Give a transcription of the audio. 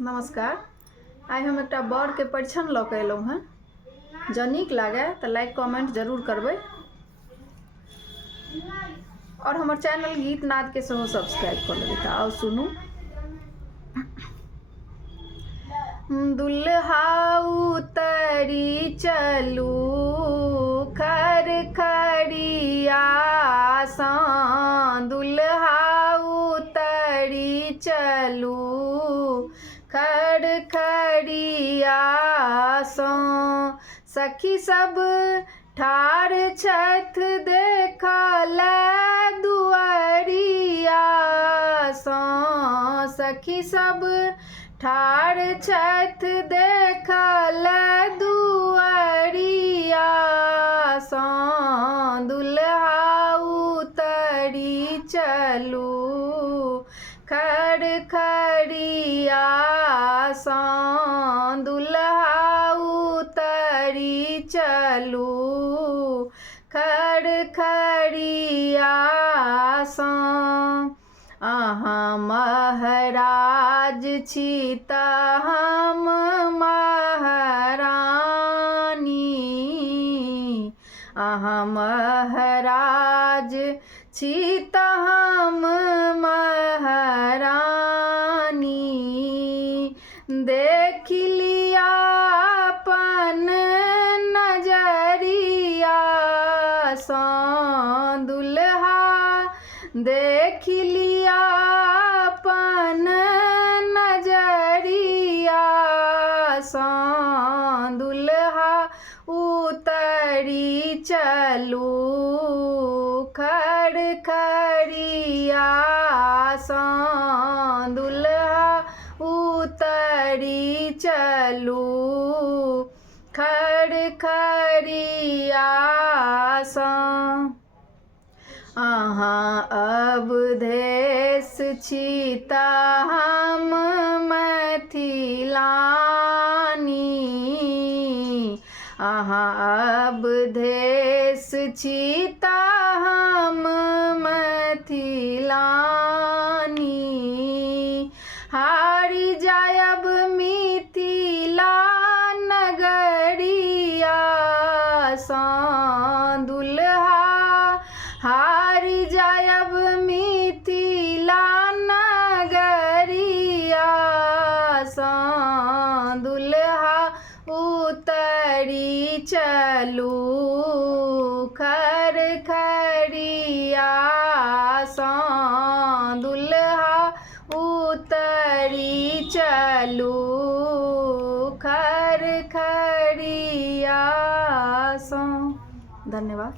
नमस्कार। आइ हम एक बड़ के परिछन लऽ के अयलहुँ हैं। जँ नीक लागे तो लाइक कमेंट जरूर करबै और हमर चैनल गीत नाद के सेहो सब्सक्राइब कर लेबै। तो आओ सुनू। दुल्हा उतरी चलू खरखरिया सँ, दुल्हा उतरी चलू खरखरिया सँ। सखी सब ठाढ़ छथ देखल दुआरिया सँ, सखी सब ठाढ़ छथ देखल दुआरिया सँ। दुल्हा उतरी चलू खरखरिया सँ, दुल्हा उतरी चलू खरखरिया सँ। अहाँ महाराज छी तऽ हम महारानी, अहाँ महाराज छी तऽ हम महारानी। देख लिया अपन नजरिया सँ, दुल्हा देख लिया अपन नजरिया सँ। दुल्हा उतरी चलू खरखरिया सँ, दुल्हा उतरी चलू खरखरिया सँ। अहाँ अवधेश छी तऽ हम मैथिलानी, अहाँ अवधेश छी तऽ हम मैथिलानी। हारि जायब मिथिला नगरिया सँ, दुल्हा हारि जायब मिथिला नगरिया सँ। दुल्हा उतरी चलू खरखरिया सँ, दुल्हा उतरी चलू खरखरिया सँ। धन्यवाद।